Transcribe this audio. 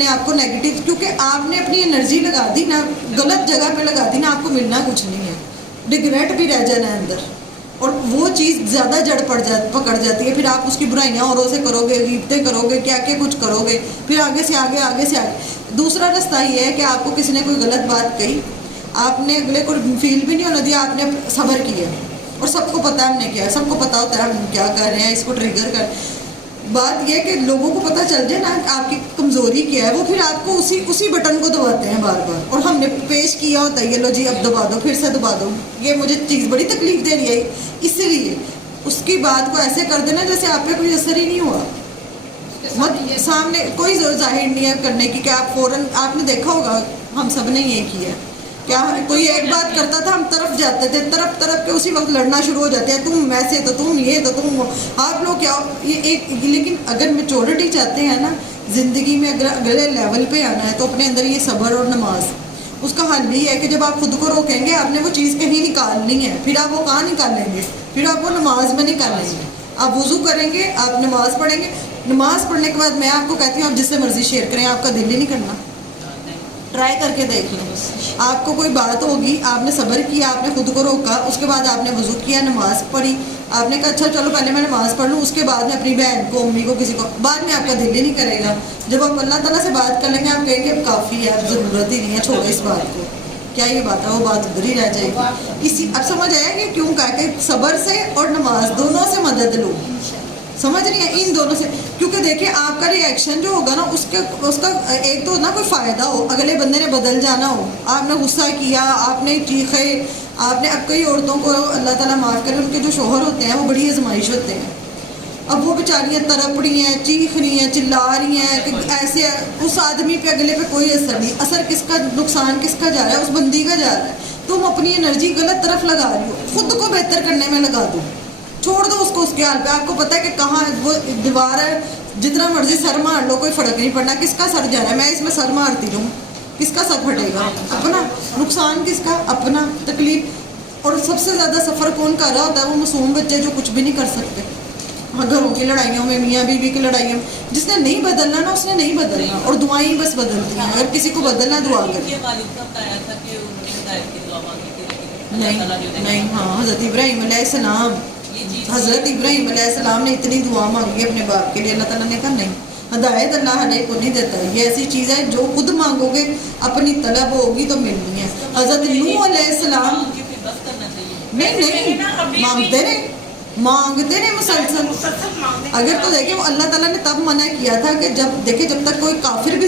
अपने आप को नेगेटिव, क्योंकि आपने अपनी एनर्जी लगा दी ना गलत जगह पे लगा दी ना, आपको मिलना कुछ नहीं है, रिग्रेट भी रह जाना है अंदर, और वो चीज़ ज़्यादा जड़ पकड़ जाती है। फिर आप उसकी बुराइयाँ औरों से करोगे, रीबतें करोगे, क्या क्या कुछ करोगे, फिर आगे से आगे आगे से आगे। दूसरा रास्ता ये है कि आपको किसी ने कोई गलत बात कही, आपने अगले को फील भी नहीं होने दिया, आपने सब्र किया, और सबको पता है हमने क्या, सबको पता होता है हम क्या कर रहे हैं, इसको ट्रिगर कर। बात यह कि लोगों को पता चल जाए ना आपकी कमज़ोरी क्या है, वो फिर आपको उसी बटन को दबाते हैं बार बार, और हमने पेश किया होता है ये लो जी अब दबा दो, फिर से दबा दो, ये मुझे चीज़ बड़ी तकलीफ दे रही है, इसलिए उसकी बात को ऐसे कर देना जैसे आप पे कोई असर ही नहीं हुआ। मत सामने कोई जाहिर नहीं है करने की कि आप फौरन, आपने देखा होगा हम सब ने ये किया, क्या कोई एक बात करता था हम तरफ जाते थे, तरफ के उसी वक्त लड़ना शुरू हो जाते हैं, तुम वैसे तो तुम ये तो तुम आप लोग क्या ये एक। लेकिन अगर मैच्योरिटी चाहते हैं ना ज़िंदगी में, अगर अगले लेवल पे आना है तो अपने अंदर ये सब्र और नमाज, उसका हल भी है कि जब आप खुद को रोकेंगे, आपने वो चीज़ कहीं निकालनी है, फिर आप वो कहाँ निकालेंगे, फिर आप वो नमाज में निकालेंगे। आप वज़ू करेंगे, आप नमाज़ पढ़ेंगे, नमाज़ पढ़ने के बाद मैं आपको कहती हूँ आप जिससे मर्ज़ी शेयर करें, आपका दिल ही नहीं करना, ट्राई करके देख लो। आपको कोई बात होगी, आपने सब्र किया, आपने खुद को रोका, उसके बाद आपने वज़ू किया, नमाज़ पढ़ी, आपने कहा अच्छा चलो पहले मैं नमाज़ पढ़ लूँ, उसके बाद में अपनी बहन को, अम्मी को, किसी को, बाद में आपका दिल ही नहीं करेगा। जब आप अल्लाह ताला से बात कर लेंगे, आप कहेंगे अब काफ़ी है, अब ज़रूरत ही नहीं है, छोड़ो इस बात को, क्या ये बात है, वो बात उधर ही रह जाएगी। इसी अब समझ आया कि क्यों कहा कि सब्र से और नमाज दोनों से मदद लो, समझ रही है, इन दोनों से। क्योंकि देखिए आपका रिएक्शन जो होगा ना उसका एक तो ना कोई फ़ायदा हो, अगले बंदे ने बदल जाना हो, आपने गुस्सा किया, आपने चीखे, आपने, अब कई औरतों को अल्लाह ताला माफ़ करे, उनके जो शोहर होते हैं वो बड़ी आजमाइश होते हैं, अब वो बेचारियाँ तड़प रही हैं, चीख रही हैं, चिल्ला रही हैं कि ऐसे, उस आदमी पे अगले पे कोई असर नहीं, असर किसका, नुकसान किसका जा रहा है, उस बंदी का जा रहा है। तुम अपनी एनर्जी गलत तरफ लगा रही हो, खुद को बेहतर करने में लगा दो, छोड़ दो उसको उसके हाल पे। आपको पता है कि कहाँ वो दीवार है, जितना मर्जी सर मार लो कोई फ़र्क नहीं पड़ना, किसका सर जा रहा है, मैं इसमें सर मारती रहूँ, किसका सर फटेगा, अपना नुकसान किसका, अपना तकलीफ। और सबसे ज़्यादा सफ़र कौन कर रहा होता है, वो मासूम बच्चे जो कुछ भी नहीं कर सकते, घरों की लड़ाइयों में, मियाँ बीवी की लड़ाइयों में। जिसने नहीं बदलना ना उसने नहीं बदलना, और दुआएं ही बस बदलती हैं। अगर किसी को बदलना दुआ करें। नहीं, हाँ, हज़रत इब्राहीम अलैहिस्सलाम, हज़रत इब्राहीम अलैहिस्सलाम ने इतनी दुआ मांगी अपने बाप के लिए, अल्लाह ताला ने कहा नहीं, हदायत अल्लाह हर एक को नहीं देता, ये ऐसी चीज़ है जो खुद मांगोगे, अपनी तलब होगी तो मिलनी है। हज़रत नूह अलैहिस्सलाम, नहीं मांगते रहे मुसलसल। अगर तो देखें वो अल्लाह ताला ने तब मना किया था कि जब तक कोई काफिर भी